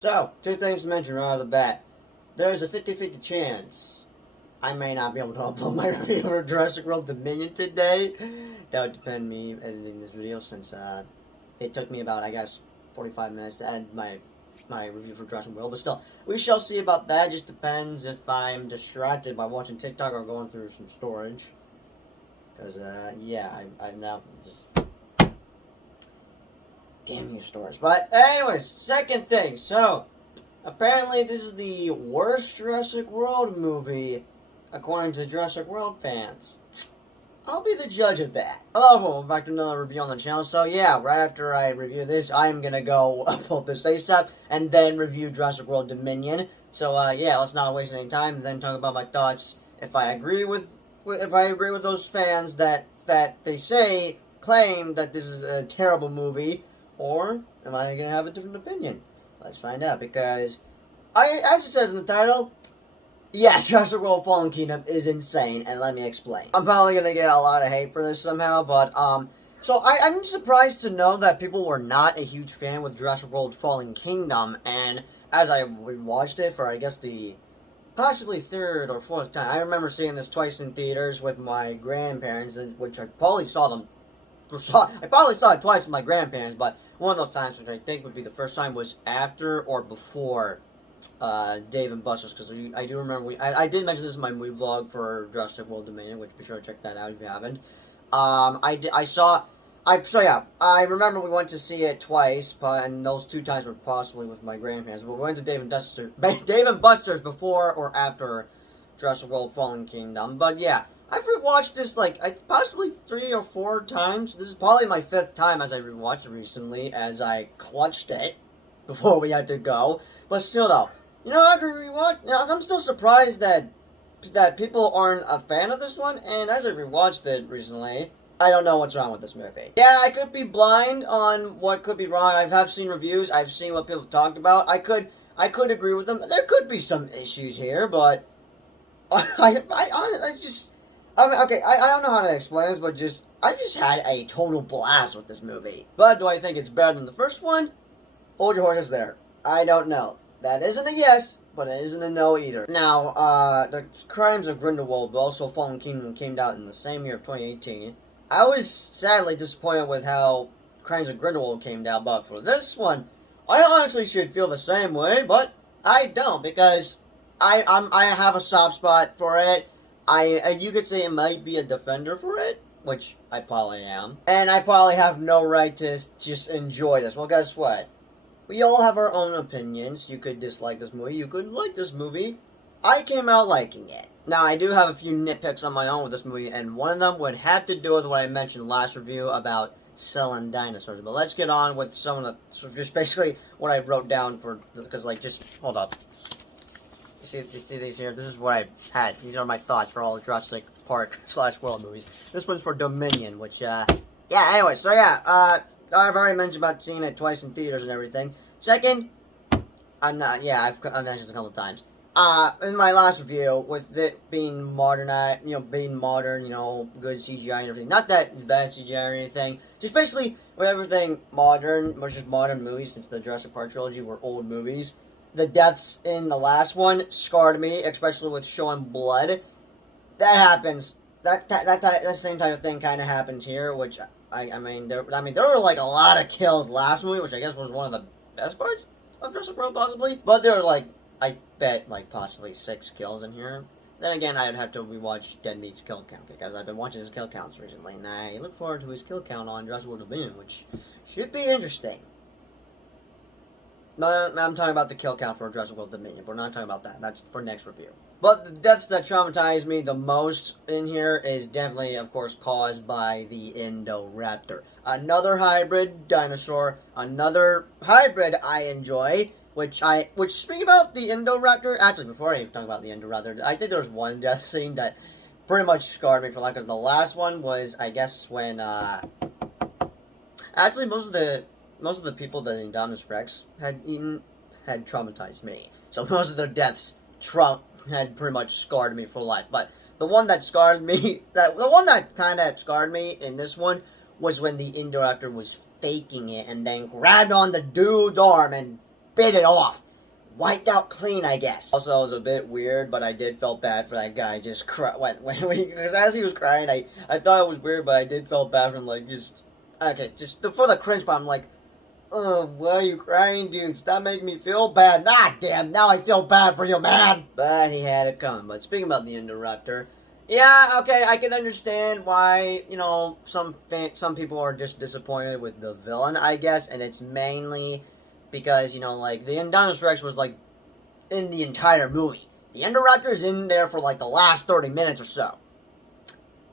So, two things to mention right off the bat. There's a 50-50 chance I may not be able to upload my review for Jurassic World Dominion today. That would depend on me editing this video since it took me about, I guess, 45 minutes to edit my review for Jurassic World. But still, we shall see about that. It just depends if I'm distracted by watching TikTok or going through some storage. Because, yeah, I'm now just... Damn you, stores. But anyways, second thing. So, apparently this is the worst Jurassic World movie, according to Jurassic World fans. I'll be the judge of that. Hello everyone, welcome back to another review on the channel. So yeah, right after I review this, I'm gonna go upload this ASAP, and then review Jurassic World Dominion. So yeah, let's not waste any time, and then talk about my thoughts. If I agree with those fans that they claim that this is a terrible movie, or am I going to have a different opinion? Let's find out, because, as it says in the title, yeah, Jurassic World Fallen Kingdom is insane, and let me explain. I'm probably going to get a lot of hate for this somehow, but, so I'm surprised to know that people were not a huge fan with Jurassic World Fallen Kingdom, and as I watched it for, I guess, the possibly third or fourth time, I remember seeing this twice in theaters with my grandparents, which I probably saw it twice with my grandparents, but one of those times, which I think would be the first time, was after or before Dave and Buster's, because I do remember, I did mention this in my movie vlog for Jurassic World Dominion, which be sure to check that out if you haven't. I remember we went to see it twice, and those two times were possibly with my grandparents, but we went to Dave and Buster's before or after Jurassic World Fallen Kingdom, but yeah. I've rewatched this, possibly 3 or 4 times. This is probably my 5th time as I rewatched it recently, as I clutched it before we had to go. But still, though, after rewatch, I'm still surprised that people aren't a fan of this one, and as I rewatched it recently, I don't know what's wrong with this movie. Yeah, I could be blind on what could be wrong. I have seen reviews, I've seen what people have talked about. I could agree with them. There could be some issues here, but I don't know how to explain this, but I just had a total blast with this movie. But do I think it's better than the first one? Hold your horses there. I don't know. That isn't a yes, but it isn't a no either. Now, the Crimes of Grindelwald, but also Fallen Kingdom, came out in the same year of 2018. I was sadly disappointed with how Crimes of Grindelwald came out, but for this one, I honestly should feel the same way, but I don't, because I have a soft spot for it. You could say it might be a defender for it, which I probably am. And I probably have no right to just enjoy this. Well, guess what? We all have our own opinions. You could dislike this movie. You could like this movie. I came out liking it. Now, I do have a few nitpicks on my own with this movie, and one of them would have to do with what I mentioned last review about selling dinosaurs. But let's get on with some of the, just basically what I wrote down for, because, just, hold up. You see these here? This is what I had. These are my thoughts for all Jurassic Park / World movies. This one's for Dominion, which, yeah, anyway, so yeah, I've already mentioned about seeing it twice in theaters and everything. Second, I've mentioned this a couple of times. In my last review, with it being modernized, being modern, good CGI and everything. Not that it's bad CGI or anything. Just basically, with everything modern, just modern movies, since the Jurassic Park trilogy were old movies. The deaths in the last one scarred me, especially with showing blood. That happens. That same type of thing kind of happens here, which I mean, there were a lot of kills last movie, which I guess was one of the best parts of Jurassic World, possibly. But there were I bet possibly 6 kills in here. Then again, I'd have to rewatch Dead Meat's kill count, because I've been watching his kill counts recently, and I look forward to his kill count on Jurassic World Dominion, which should be interesting. No, I'm talking about the kill count for Jurassic World Dominion. We're not talking about that. That's for next review. But the deaths that traumatized me the most in here is definitely, of course, caused by the Indoraptor. Another hybrid dinosaur. Another hybrid I enjoy. Which speaking about the Indoraptor, actually, before I even talk about the Indoraptor, I think there was one death scene that pretty much scarred me for life. Because the last one was, I guess, when, actually, most of the people that Indominus Rex had eaten had traumatized me. So most of their deaths had pretty much scarred me for life. But the one that scarred me, the one that kind of scarred me in this one was when the Indoraptor was faking it and then grabbed on the dude's arm and bit it off. wiped out clean, I guess. Also, it was a bit weird, but I did felt bad for that guy. Just because as he was crying, I thought it was weird, but I did felt bad for him. Like, just for the cringe part, I'm like, oh, why are you crying, dude? Stop making me feel bad. Nah, damn, now I feel bad for you, man. But he had it coming. But speaking about the Indoraptor, yeah, okay, I can understand why, you know, some people are just disappointed with the villain, I guess, and it's mainly because, you know, like, the Indominus Rex was, like, in the entire movie. The Indoraptor's in there for, like, the last 30 minutes or so.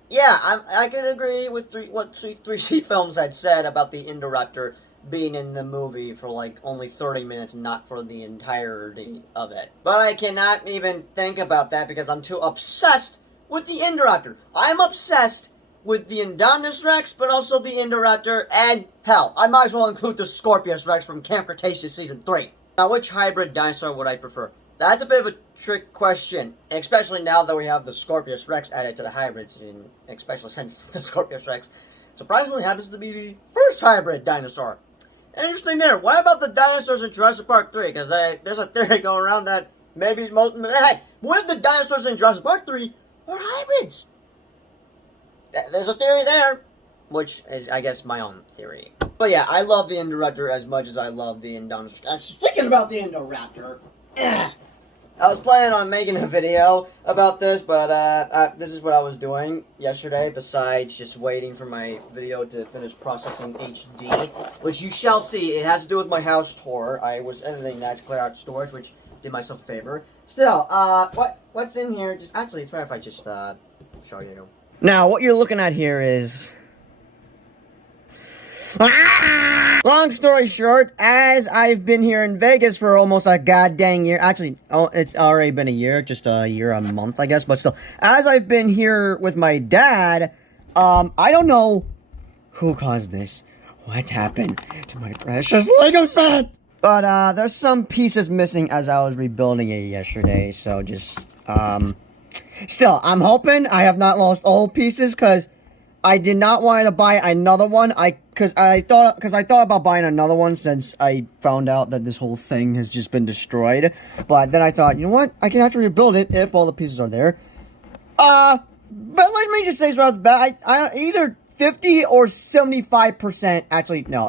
Yeah, I can agree with what 3C Films had said about the Indoraptor being in the movie for, like, only 30 minutes, not for the entirety of it. But I cannot even think about that because I'm too obsessed with the Indoraptor. I'm obsessed with the Indominus Rex, but also the Indoraptor, and hell, I might as well include the Scorpius Rex from Camp Cretaceous Season 3. Now, which hybrid dinosaur would I prefer? That's a bit of a trick question, especially now that we have the Scorpius Rex added to the hybrids, and especially since the Scorpius Rex surprisingly happens to be the first hybrid dinosaur. Interesting there. What about the dinosaurs in Jurassic Park 3? Because there's a theory going around that maybe hey, what if the dinosaurs in Jurassic Park 3 are hybrids? There's a theory there, which is, I guess, my own theory. But yeah, I love the Indoraptor as much as I love the Indominus. Speaking about the Indoraptor, I was planning on making a video about this, but this is what I was doing yesterday, besides just waiting for my video to finish processing HD, which you shall see. It has to do with my house tour. I was editing that to clear out storage, which did myself a favor. Still, what's in here? Actually, it's better if I just show you. Now, what you're looking at here is... Long story short, as I've been here in Vegas for almost a goddamn year, actually, it's already been a year, just a year, a month, I guess, but still, as I've been here with my dad, I don't know who caused this, what happened to my precious Lego set, but, there's some pieces missing as I was rebuilding it yesterday, so just, still, I'm hoping I have not lost all pieces, because I did not want to buy another one. Because I thought about buying another one since I found out that this whole thing has just been destroyed. But then I thought, you know what? I can actually rebuild it if all the pieces are there. But let me just say right off the bat, I either 50 or 75%. Actually, no.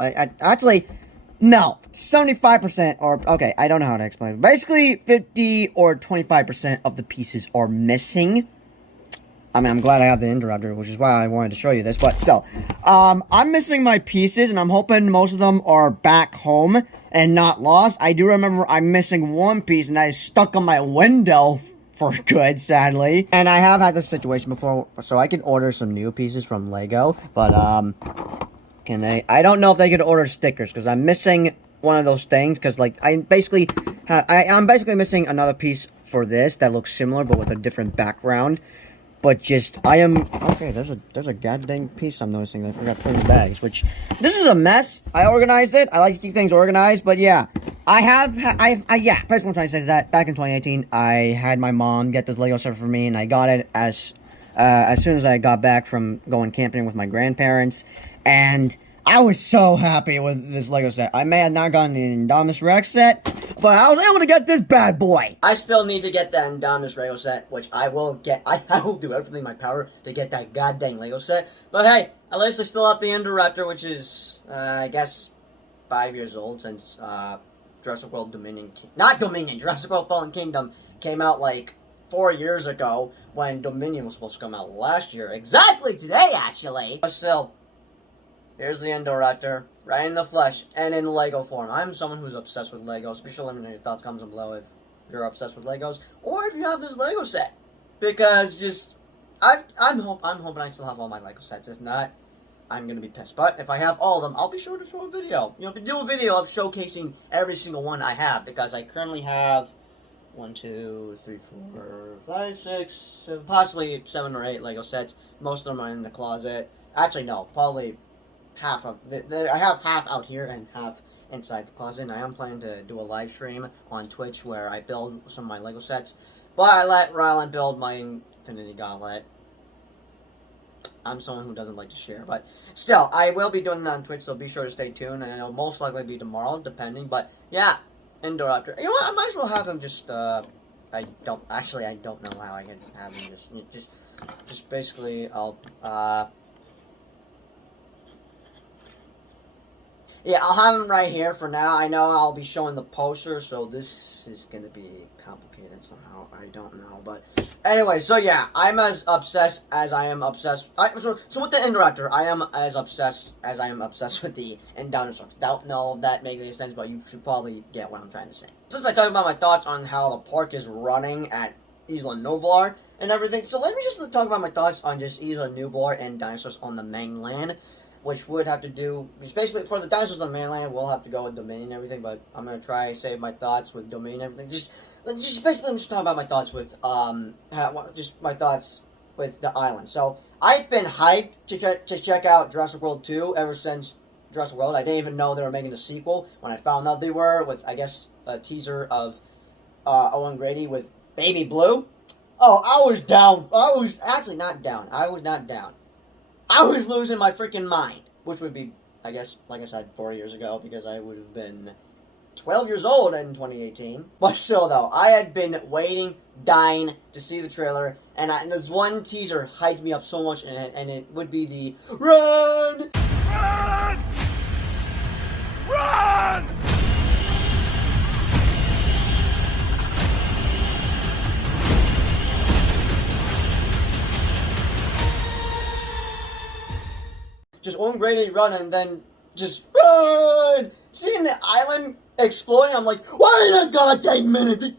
No. 75% or okay. I don't know how to explain it. Basically, 50 or 25% of the pieces are missing. I mean, I'm glad I have the Indoraptor, which is why I wanted to show you this, but still. I'm missing my pieces, and I'm hoping most of them are back home and not lost. I do remember I'm missing one piece, and that is stuck on my window for good, sadly. And I have had this situation before, so I can order some new pieces from Lego, but, can they? I don't know if they could order stickers, because I'm missing one of those things, because, like, I'm basically missing another piece for this that looks similar, but with a different background. But just, okay, there's a goddamn piece I'm noticing that I forgot to put in the bags, which, this is a mess. I organized it. I like to keep things organized, but yeah. Basically what I'm trying to say is that back in 2018, I had my mom get this Lego set for me, and I got it as soon as I got back from going camping with my grandparents, and I was so happy with this Lego set. I may have not gotten the Indominus Rex set, but I was able to get this bad boy. I still need to get that Indominus Lego set, which I will get. I will do everything in my power to get that goddamn Lego set. But hey, at least I still have the Indoraptor, which is, I guess, 5 years old since Jurassic World Jurassic World Fallen Kingdom came out like 4 years ago, when Dominion was supposed to come out last year. Exactly today, actually. But still, here's the Indoraptor, right in the flesh, and in Lego form. I'm someone who's obsessed with Legos. Be sure to let me know your thoughts, comments below if you're obsessed with Legos, or if you have this Lego set. Because just, I'm hoping I still have all my Lego sets. If not, I'm gonna be pissed. But if I have all of them, I'll be sure to show a video. You know, do a video of showcasing every single one I have, because I currently have 1, 2, 3, 4, 5, 6, 7, possibly 7 or 8 Lego sets. Most of them are in the closet. Actually, no, probably half of I have half out here and half inside the closet. And I am planning to do a live stream on Twitch where I build some of my Lego sets, but I let Rylan build my Infinity Gauntlet. I'm someone who doesn't like to share, but still, I will be doing that on Twitch, so be sure to stay tuned, and it'll most likely be tomorrow, depending. But yeah, Indoor Raptor. You know what? I might as well have him just. I don't know how I can have him just basically. Yeah, I'll have him right here for now. I know I'll be showing the poster, so this is gonna be complicated somehow. I don't know, but anyway, so yeah, I'm as obsessed as I am obsessed. So with the Indoraptor, I am as obsessed as I am obsessed with the Dinosaurs. Don't know if that makes any sense, but you should probably get what I'm trying to say. Since I talked about my thoughts on how the park is running at Isla Nublar and everything, so let me just talk about my thoughts on just Isla Nublar and dinosaurs on the mainland. Which would have to do, basically for the dinosaurs on the mainland, we'll have to go with Dominion and everything, but I'm going to try and save my thoughts with Dominion and everything. Just basically, I'm just talking about my thoughts with, just my thoughts with the island. So, I've been hyped to check out Jurassic World 2 ever since Jurassic World. I didn't even know they were making a sequel when I found out they were, with, I guess, a teaser of Owen Grady with Baby Blue. Oh, I was down. I was actually not down. I was not down. I was losing my freaking mind, which would be, I guess, like I said, 4 years ago, because I would have been 12 years old in 2018. But still, though, I had been waiting, dying to see the trailer, and this one teaser hyped me up so much, and it would be the Run! Run! Run! Just Owen Grady run and then just run! Seeing the island exploding, I'm like, wait a goddamn minute!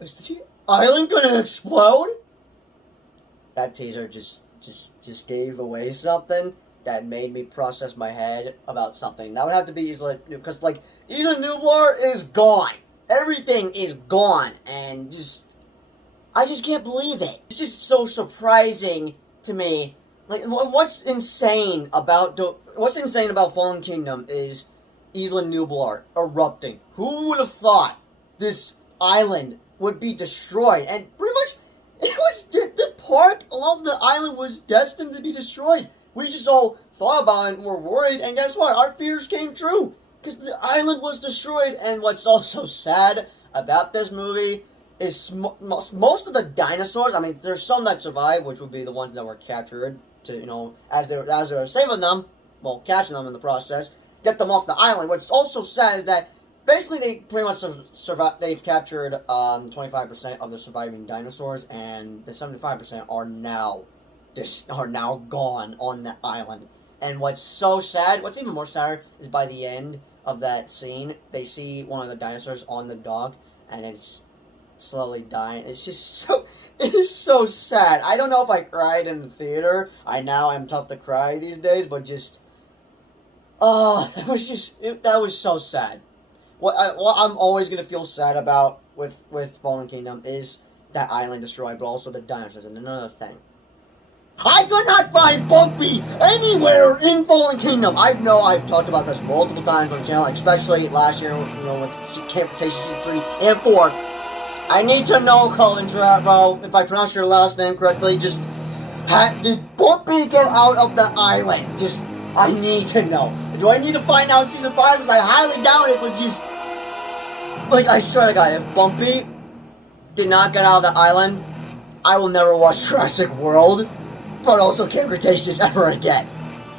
Is the island gonna explode? That teaser just gave away something that made me process my head about something. That would have to be Isla, because like Isla Nublar is gone. Everything is gone, and I just can't believe it. It's just so surprising to me. Like, what's insane about Fallen Kingdom is Isla Nublar erupting. Who would have thought this island would be destroyed? And pretty much, it was the part of the island was destined to be destroyed. We just all thought about it and were worried, and guess what? Our fears came true. Because the island was destroyed, and what's also sad about this movie is most of the dinosaurs, I mean, there's some that survived, which would be the ones that were captured, to, as they were saving them, well, catching them in the process, get them off the island. What's also sad is that basically they pretty much they've captured 25% of the surviving dinosaurs, and the 75% are now gone on the island. And what's so sad, what's even more sadder, is by the end of that scene, they see one of the dinosaurs on the dock, and it's slowly dying. It's just it is so sad. I don't know if I cried in the theater. I now am tough to cry these days, but that was so sad. What I'm always gonna feel sad about with Fallen Kingdom is that island destroyed, but also the dinosaurs. And another thing, I could not find Bumpy anywhere in Fallen Kingdom. I've talked about this multiple times on the channel, especially last year, with Camp-Cretaceous 3 and 4. I need to know, Colin Trevorrow, if I pronounce your last name correctly, did Bumpy get out of the island? I need to know. Do I need to find out in Season 5? Because I highly doubt it, but I swear to God, if Bumpy did not get out of the island, I will never watch Jurassic World, but also Camp Cretaceous ever again.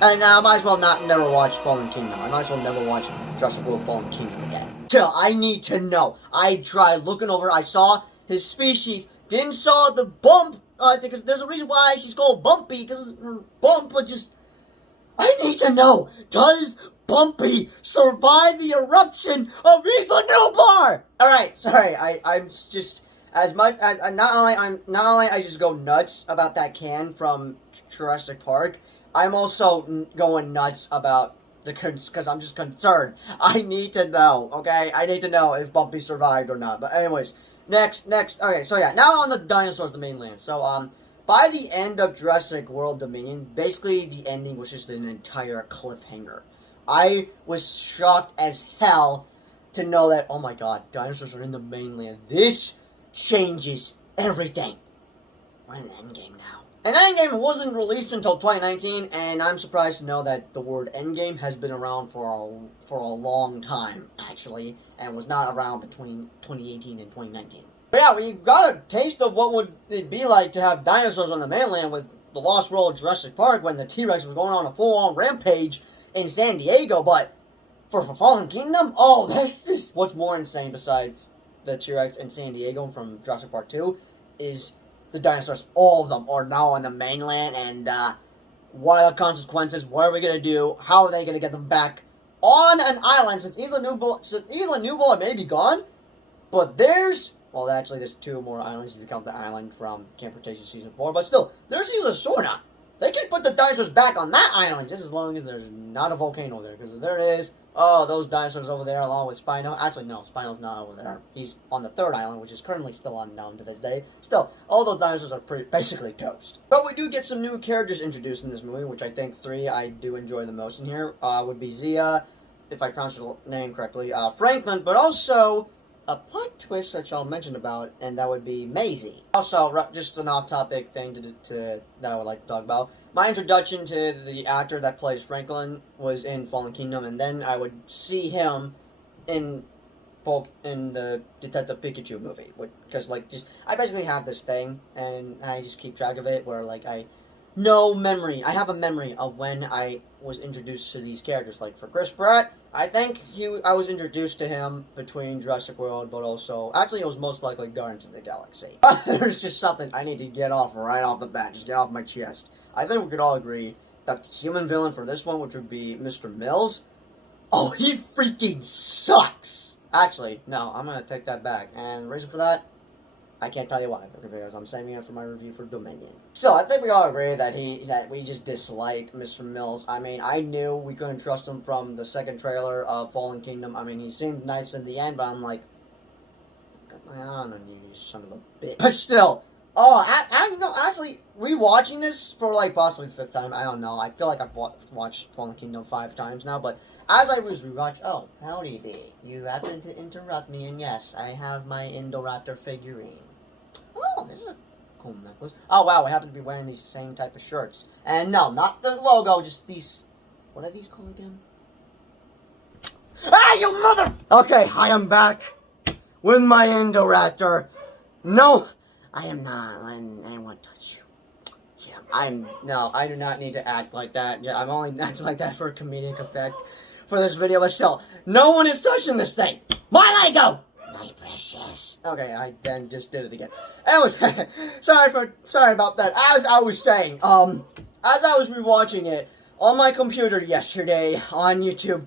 And I might as well never watch Fallen Kingdom. I might as well never watch Jurassic World Fallen Kingdom again. I need to know. I tried looking over. I saw his species. Didn't saw the bump. Because there's a reason why she's called Bumpy. Because her bump. But I need to know. Does Bumpy survive the eruption of Isla Nublar? All right. Sorry. I'm just not only I just go nuts about that can from Jurassic Park. I'm also going nuts about because I'm just concerned. I need to know, okay? I need to know if Bumpy survived or not. But anyways, next. Okay, so yeah, now on the dinosaurs, the mainland. So, by the end of Jurassic World Dominion, basically the ending was just an entire cliffhanger. I was shocked as hell to know that, oh my god, dinosaurs are in the mainland. This changes everything. We're in the endgame now. And Endgame wasn't released until 2019, and I'm surprised to know that the word Endgame has been around for a long time, actually, and was not around between 2018 and 2019. But yeah, we got a taste of what would it be like to have dinosaurs on the mainland with the Lost World of Jurassic Park when the T-Rex was going on a full-on rampage in San Diego, but for Fallen Kingdom, oh, that's just what's more insane besides the T-Rex in San Diego from Jurassic Park 2 is the dinosaurs, all of them, are now on the mainland, and what are the consequences? What are we going to do? How are they going to get them back on an island? Since Isla Nublar may be gone, but there's two more islands if you count the island from Camp Cretaceous Season 4, but still, there's Isla Sorna. They can put the dinosaurs back on that island, just as long as there's not a volcano there, because if there is, oh, those dinosaurs over there along with Spino. Actually, no, Spino's not over there. He's on the third island, which is currently still unknown to this day. Still, all those dinosaurs are basically toast. But we do get some new characters introduced in this movie, which I think three I do enjoy the most in here. Would be Zia, if I pronounce her name correctly, Franklin, but also a plot twist which I'll mention about, and that would be Maisie. Also, just an off-topic thing that I would like to talk about. My introduction to the actor that plays Franklin was in Fallen Kingdom, and then I would see him in the Detective Pikachu movie, because I basically have this thing, and I just keep track of it, where I have a memory of when I was introduced to these characters. Like for Chris Pratt, I think I was introduced to him between Jurassic World, but also, actually it was most likely Guardians of the Galaxy. There's just something I need to get off right off the bat, just get off my chest. I think we could all agree that the human villain for this one, which would be Mr. Mills, oh, he freaking sucks! Actually, no, I'm gonna take that back, and the reason for that, I can't tell you why, because I'm saving it for my review for Dominion. So, I think we all agree that we just dislike Mr. Mills. I mean, I knew we couldn't trust him from the second trailer of Fallen Kingdom. I mean, he seemed nice in the end, but I'm like, got my eye on you, son of a bitch. But still, actually, rewatching this for, possibly the fifth time, I don't know. I feel like I've watched Fallen Kingdom 5 times now, but as I was rewatching, oh, howdy D. You happened to interrupt me, and yes, I have my Indoraptor figurine. Oh, this is a cool necklace. Oh, wow, we happen to be wearing these same type of shirts. And no, not the logo, just these... What are these called again? Ah, you mother... Okay, I am back with my Indoraptor. No, I am not letting anyone touch you. Yeah, no, I do not need to act like that. Yeah, I'm only acting like that for a comedic effect for this video, but still, no one is touching this thing. My Lego! My precious. Okay, I then just did it again. Anyways, sorry about that. As I was saying, as I was rewatching it on my computer yesterday on YouTube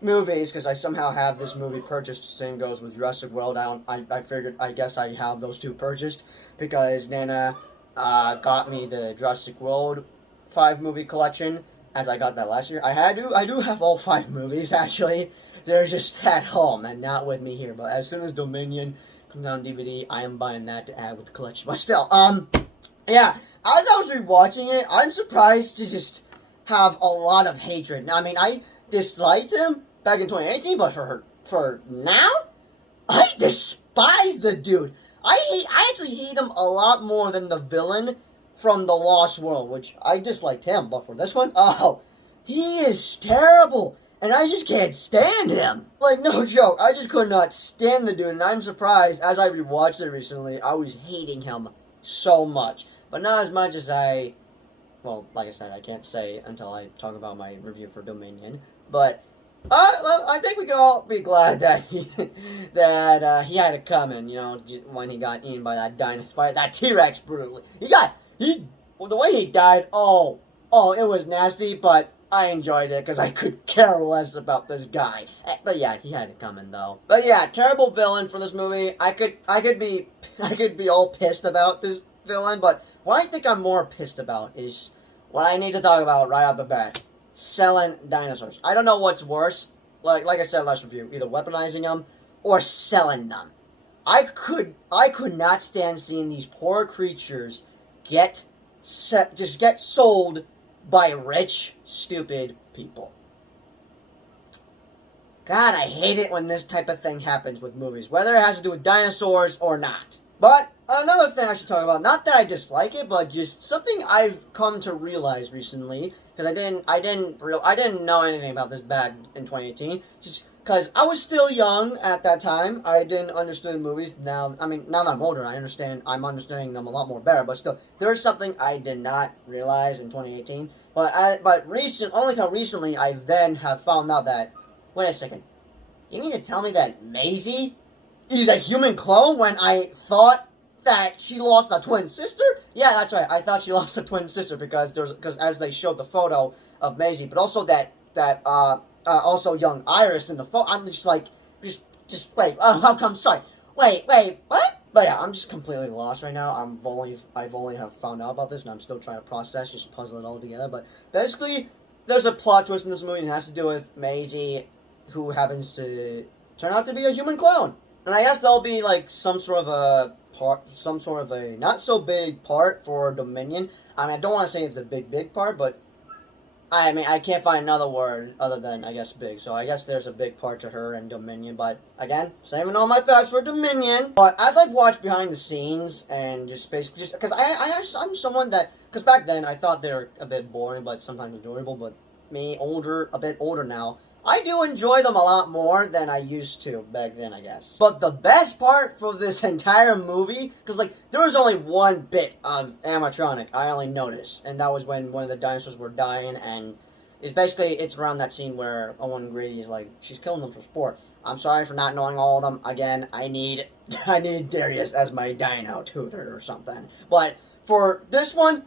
Movies, because I somehow have this movie purchased. Same goes with Jurassic World. I figured, I guess I have those two purchased because Nana got me the Jurassic World 5 movie collection, as I got that last year. I do have all 5 movies actually. They're just at home and not with me here. But as soon as Dominion comes out on DVD, I am buying that to add with the collection. But still, yeah. As I was rewatching it, I'm surprised to just have a lot of hatred. I mean, I disliked him back in 2018, but for now, I despise the dude. I actually hate him a lot more than the villain from The Lost World, which I disliked him. But for this one, oh, he is terrible. And I just can't stand him. No joke, I just could not stand the dude, and I'm surprised, as I rewatched it recently, I was hating him so much. But not as much as well, like I said, I can't say until I talk about my review for Dominion. But, I think we can all be glad that he had it coming, when he got eaten by that T-Rex brutally. The way he died, oh, it was nasty, but I enjoyed it because I could care less about this guy. But yeah, he had it coming though. But yeah, terrible villain for this movie. I could be all pissed about this villain, but what I think I'm more pissed about is what I need to talk about right off the bat. Selling dinosaurs. I don't know what's worse. Like I said last review, either weaponizing them or selling them. I could not stand seeing these poor creatures get sold by rich, stupid people. God, I hate it when this type of thing happens with movies, whether it has to do with dinosaurs or not. But another thing I should talk about, not that I dislike it, but just something I've come to realize recently, because I didn't know anything about this back in 2018, just because I was still young at that time. I didn't understand movies. Now that I'm older, I'm understanding them a lot more better, but still, there's something I did not realize in 2018, only until recently, I then have found out that, wait a second, you mean to tell me that Maisie is a human clone when I thought that she lost a twin sister? Yeah, that's right. I thought she lost a twin sister because as they showed the photo of Maisie, but also also young Iris in the photo. I'm just like, just wait. How come? Sorry. Wait. What? But yeah, I'm just completely lost right now. I've only have found out about this, and I'm still trying to process, just puzzle it all together. But basically, there's a plot twist in this movie, and it has to do with Maisie, who happens to turn out to be a human clone. And I guess there'll be like some sort of a not so big part for Dominion. I mean, I don't want to say it's a big part, but I can't find another word other than, I guess, big. So I guess there's a big part to her and Dominion. But again, saving all my thoughts for Dominion. But as I've watched behind the scenes and just because I'm someone that, because back then I thought they were a bit boring, but sometimes enjoyable. But me, a bit older now, I do enjoy them a lot more than I used to back then, I guess. But the best part for this entire movie, because, like, there was only one bit of animatronic I only noticed, and that was when one of the dinosaurs were dying, and it's around that scene where Owen Grady is like, she's killing them for sport. I'm sorry for not knowing all of them. Again, I need Darius as my dino tutor or something. But for this one,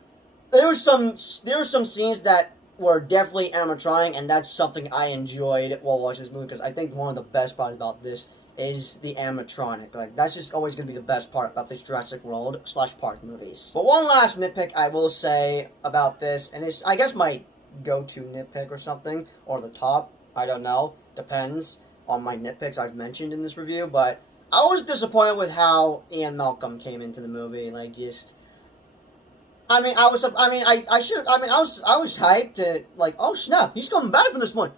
there were some scenes that were definitely animatronic, and that's something I enjoyed while watching this movie, because I think one of the best parts about this is the animatronic. Like, that's just always going to be the best part about these Jurassic World / Park movies. But one last nitpick I will say about this, and it's, I guess, my go-to nitpick or something, or the top, I don't know, depends on my nitpicks I've mentioned in this review, but I was disappointed with how Ian Malcolm came into the movie. Like, just, I was hyped to, like, oh snap, he's coming back from this one.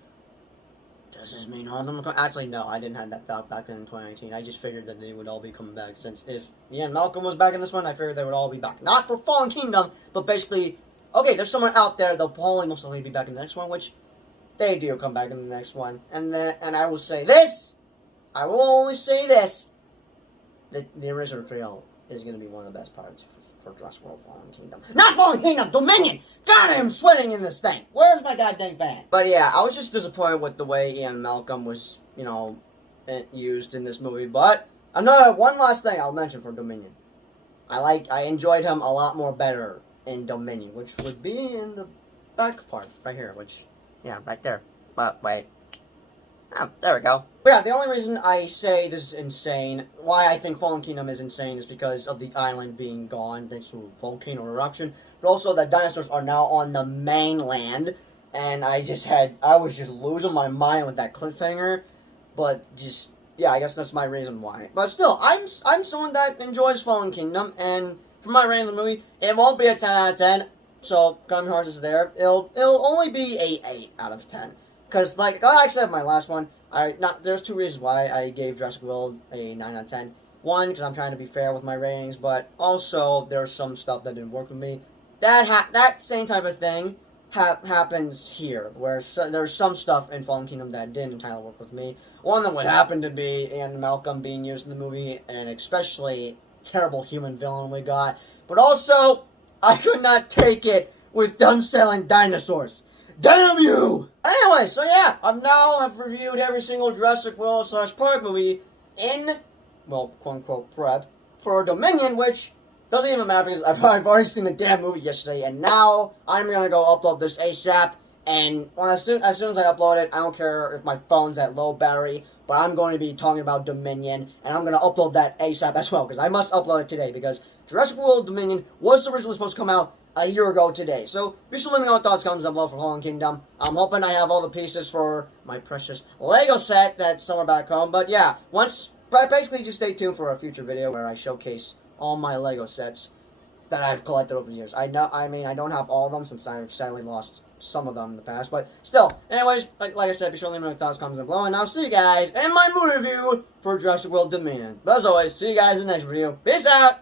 Does this mean all of them are coming? Actually, no, I didn't have that thought back then in 2019. I just figured that they would all be coming back, since if Ian Malcolm was back in this one, I figured they would all be back. Not for Fallen Kingdom, but basically, okay, there's someone out there, they'll probably most likely be back in the next one, which they do come back in the next one. And I will say this, I will only say this, that the original trail is going to be one of the best parts for Jurassic World Fallen Kingdom. Not Fallen Kingdom! Dominion! God, I am sweating in this thing! Where's my goddamn fan? But yeah, I was just disappointed with the way Ian Malcolm was, used in this movie. But one last thing I'll mention for Dominion. I enjoyed him a lot more better in Dominion, which would be in the back part, right here, yeah, right there. But wait. Oh, there we go. But yeah, the only reason I say this is insane, why I think Fallen Kingdom is insane, is because of the island being gone thanks to a volcano eruption, but also that dinosaurs are now on the mainland, and I was just losing my mind with that cliffhanger, but just, yeah, I guess that's my reason why. But still, I'm someone that enjoys Fallen Kingdom, and for my rating of the movie, it won't be a 10 out of 10, so Gun Horse is there. It'll only be a 8 out of 10. Because, like I said in my last one, there's two reasons why I gave Jurassic World a 9 out of 10. One, because I'm trying to be fair with my ratings, but also there's some stuff that didn't work with me. That same type of thing happens here, where there's some stuff in Fallen Kingdom that didn't entirely work with me. One that would happen to be Ian Malcolm being used in the movie, and especially terrible human villain we got. But also, I could not take it with them selling dinosaurs. Damn you! Anyway, so yeah, I've reviewed every single Jurassic World / Park movie in, well, quote-unquote, prep for Dominion, which doesn't even matter because I've already seen the damn movie yesterday, and now I'm gonna go upload this ASAP, and as soon as I upload it, I don't care if my phone's at low battery, but I'm going to be talking about Dominion, and I'm gonna upload that ASAP as well, because I must upload it today, because Jurassic World Dominion was originally supposed to come out a year ago today. So be sure to let me know what thoughts, comments down below for Fallen Kingdom. I'm hoping I have all the pieces for my precious Lego set that's somewhere back home. But yeah, basically just stay tuned for a future video where I showcase all my Lego sets. that I've collected over the years. I don't have all of them since I've sadly lost some of them in the past, but still. Anyways, like I said, be sure to leave me your thoughts, comments, and below, and I'll see you guys in my movie review for Jurassic World Dominion. But as always, see you guys in the next video. Peace out!